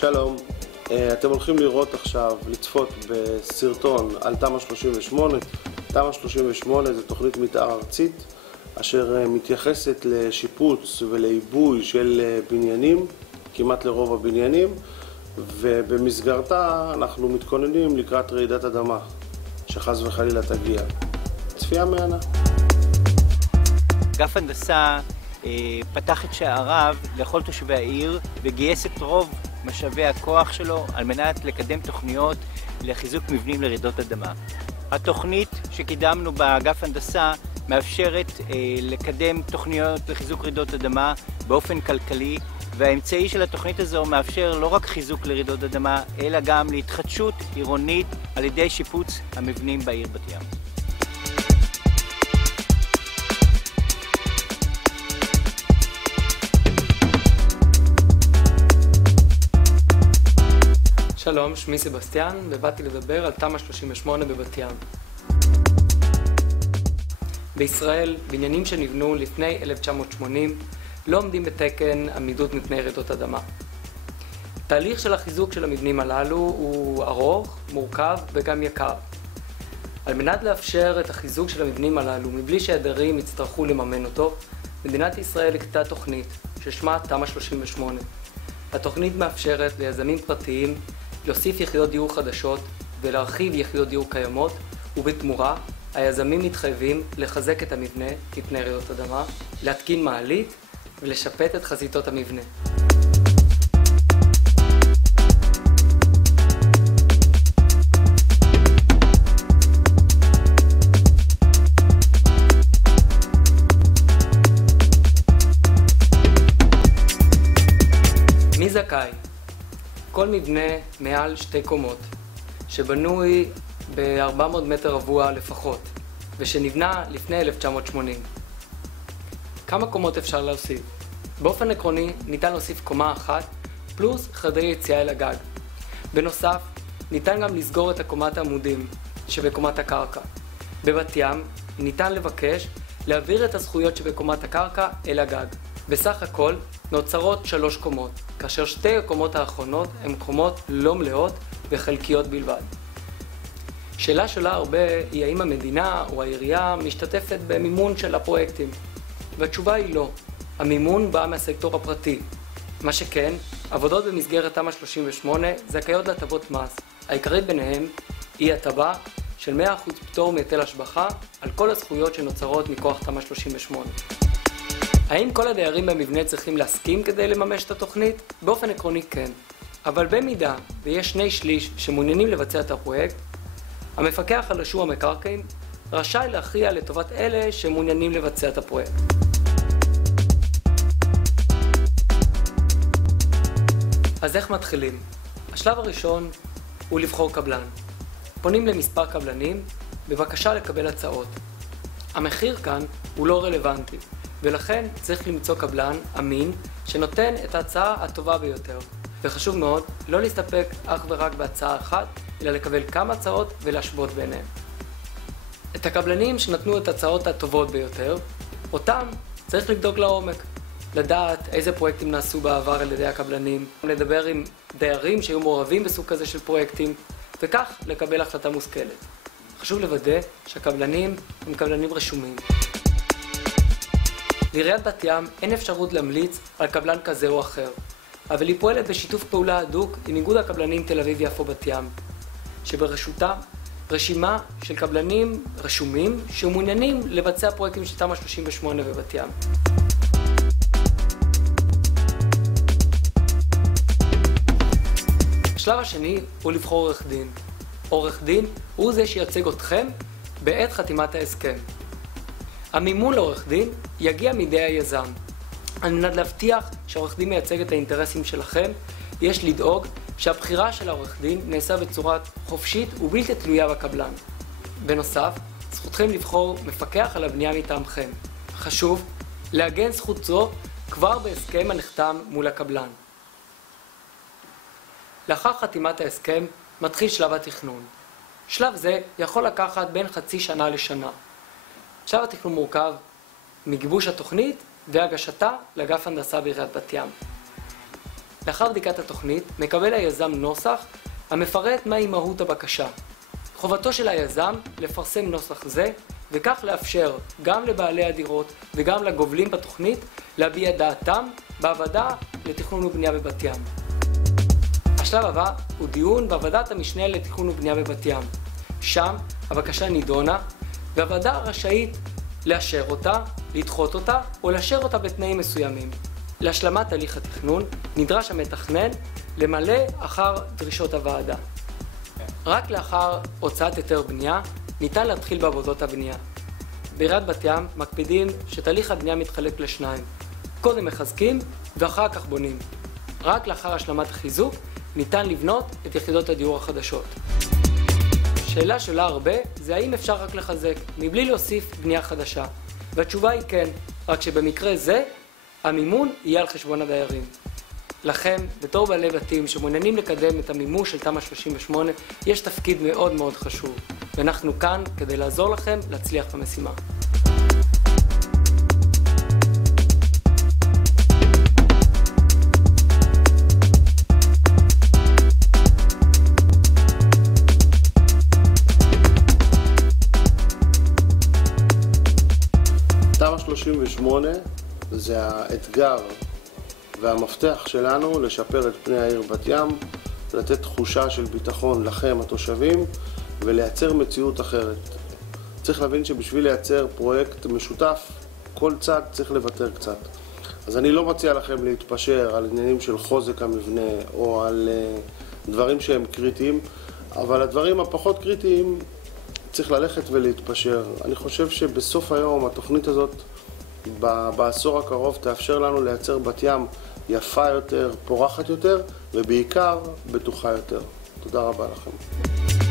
שלום, אתם הולכים לראות עכשיו, לצפות בסרטון על תמ"א 38. תמ"א 38 זו תוכנית מתאר ארצית אשר מתייחסת לשיפוץ ולעיבוי של בניינים, כמעט לרוב הבניינים, ובמסגרתה אנחנו מתכוננים לקראת רעידת אדמה שחס וחלילה תגיע. צפייה מהנה. אגף הנדסה פתח את שעריו לכל תושבי העיר וגייס את רוב משאבי הכוח שלו על מנת לקדם תוכניות לחיזוק מבנים לרעידות אדמה. התוכנית שקידמנו באגף הנדסה מאפשרת לקדם תוכניות לחיזוק רעידות אדמה באופן כלכלי, והאמצעי של התוכנית הזו מאפשר לא רק חיזוק לרעידות אדמה אלא גם להתחדשות עירונית על ידי שיפוץ המבנים בעיר בת ים. שלום, שמי סבסטיאן, ובאתי לדבר על תמ"א 38 בבת ים. בישראל, בניינים שנבנו לפני 1980 לא עומדים בתקן עמידות מפני רעידות אדמה. תהליך של החיזוק של המבנים הללו הוא ארוך, מורכב וגם יקר. על מנת לאפשר את החיזוק של המבנים הללו מבלי שהדיירים יצטרכו לממן אותו, מדינת ישראל הקצתה תוכנית ששמה תמ"א 38. התוכנית מאפשרת ליזמים פרטיים להוסיף יחידות דיור חדשות ולהרחיב יחידות דיור קיימות, ובתמורה היזמים מתחייבים לחזק את המבנה מפני רעידות אדמה, להתקין מעלית ולשפץ את חזיתות המבנה. מי זכאי? כל מבנה מעל 2 קומות, שבנוי ב-400 מטר רבוע לפחות, ושנבנה לפני 1980. כמה קומות אפשר להוסיף? באופן עקרוני ניתן להוסיף קומה אחת פלוס חדרי יציאה אל הגג. בנוסף, ניתן גם לסגור את קומת העמודים שבקומת הקרקע. בבת ים ניתן לבקש להעביר את הזכויות שבקומת הקרקע אל הגג. בסך הכל נוצרות 3 קומות, כאשר 2 הקומות האחרונות הן קומות לא מלאות וחלקיות בלבד. שאלה שעולה הרבה היא האם המדינה או העירייה משתתפת במימון של הפרויקטים. והתשובה היא לא. המימון בא מהסקטור הפרטי. מה שכן, עבודות במסגרת תמ"א 38 זכאיות להטבות מס. העיקרית ביניהם היא הטבה של 100% פטור מהיטל השבחה על כל הזכויות שנוצרות מכוח תמ"א 38. האם כל הדיירים במבנה צריכים להסכים כדי לממש את התוכנית? באופן עקרוני כן. אבל במידה ויש 2/3 שמעוניינים לבצע את הפרויקט, המפקח על רישום המקרקעין רשאי להכריע לטובת אלה שמעוניינים לבצע את הפרויקט. אז איך מתחילים? השלב הראשון הוא לבחור קבלן. פונים למספר קבלנים בבקשה לקבל הצעות. המחיר כאן הוא לא רלוונטי, ולכן צריך למצוא קבלן אמין שנותן את ההצעה הטובה ביותר. וחשוב מאוד לא להסתפק אך ורק בהצעה אחת, אלא לקבל כמה הצעות ולהשוות ביניהן. את הקבלנים שנתנו את ההצעות הטובות ביותר, אותם צריך לבדוק לעומק. לדעת איזה פרויקטים נעשו בעבר על ידי הקבלנים, לדבר עם דיירים שהיו מעורבים בסוג כזה של פרויקטים, וכך לקבל החלטה מושכלת. חשוב לוודא שהקבלנים הם קבלנים רשומים. לעיריית בת ים אין אפשרות להמליץ על קבלן כזה או אחר, אבל היא פועלת בשיתוף פעולה הדוק עם איגוד הקבלנים תל אביב-יפו בת ים, שברשותה רשימה של קבלנים רשומים שמעוניינים לבצע פרויקטים של תמ"א 38 בבת ים. השלב השני הוא לבחור עורך דין. עורך דין הוא זה שייצג אתכם בעת חתימת ההסכם. המימון לעורך דין יגיע מידי היזם. על מנת להבטיח שהעורך דין מייצג את האינטרסים שלכם, יש לדאוג שהבחירה של העורך דין נעשה בצורה חופשית ובלתי תלויה בקבלן. בנוסף, זכותכם לבחור מפקח על הבנייה מטעמכם. חשוב לעגן זכות זו כבר בהסכם הנחתם מול הקבלן. לאחר חתימת ההסכם מתחיל שלב התכנון. שלב זה יכול לקחת בין חצי שנה לשנה. שלב התכנון מורכב מגיבוש התוכנית והגשתה לאגף הנדסה בעיריית בת ים. לאחר בדיקת התוכנית מקבל היזם נוסח המפרט מהי מהות הבקשה. חובתו של היזם לפרסם נוסח זה, וכך לאפשר גם לבעלי הדירות וגם לגובלים בתוכנית להביע דעתם בוועדה לתכנון ובנייה בבת ים. השלב הבא הוא דיון בוועדת המשנה לתכנון ובנייה בבת ים. שם הבקשה נידונה והוועדה רשאית לאשר אותה, לדחות אותה או לאשר אותה בתנאים מסוימים. להשלמת תהליך התכנון נדרש המתכנן למלא אחר דרישות הוועדה. רק לאחר הוצאת היתר בנייה ניתן להתחיל בעבודות הבנייה. בעיריית בת ים מקפידים שתהליך הבנייה מתחלק לשניים. קודם מחזקים ואחר כך בונים. רק לאחר השלמת החיזוק ניתן לבנות את יחידות הדיור החדשות. שאלה שעולה הרבה זה האם אפשר רק לחזק מבלי להוסיף בנייה חדשה. והתשובה היא כן, רק שבמקרה זה המימון יהיה על חשבון הדיירים. לכם, בתור בעלי בתים שמעוניינים לקדם את המימוש של תמ"א 38, יש תפקיד מאוד מאוד חשוב. ואנחנו כאן כדי לעזור לכם להצליח במשימה. תמ"א 38 זה האתגר והמפתח שלנו לשפר את פני העיר בת ים, לתת תחושה של ביטחון לכם התושבים ולייצר מציאות אחרת. צריך להבין שבשביל לייצר פרויקט משותף, כל צד צריך לוותר קצת. אז אני לא מציע לכם להתפשר על עניינים של חוזק המבנה או על דברים שהם קריטיים, אבל הדברים הפחות קריטיים צריך ללכת ולהתפשר. אני חושב שבסוף היום התוכנית הזאת בעשור הקרוב תאפשר לנו לייצר בת ים יפה יותר, פורחת יותר ובעיקר בטוחה יותר. תודה רבה לכם.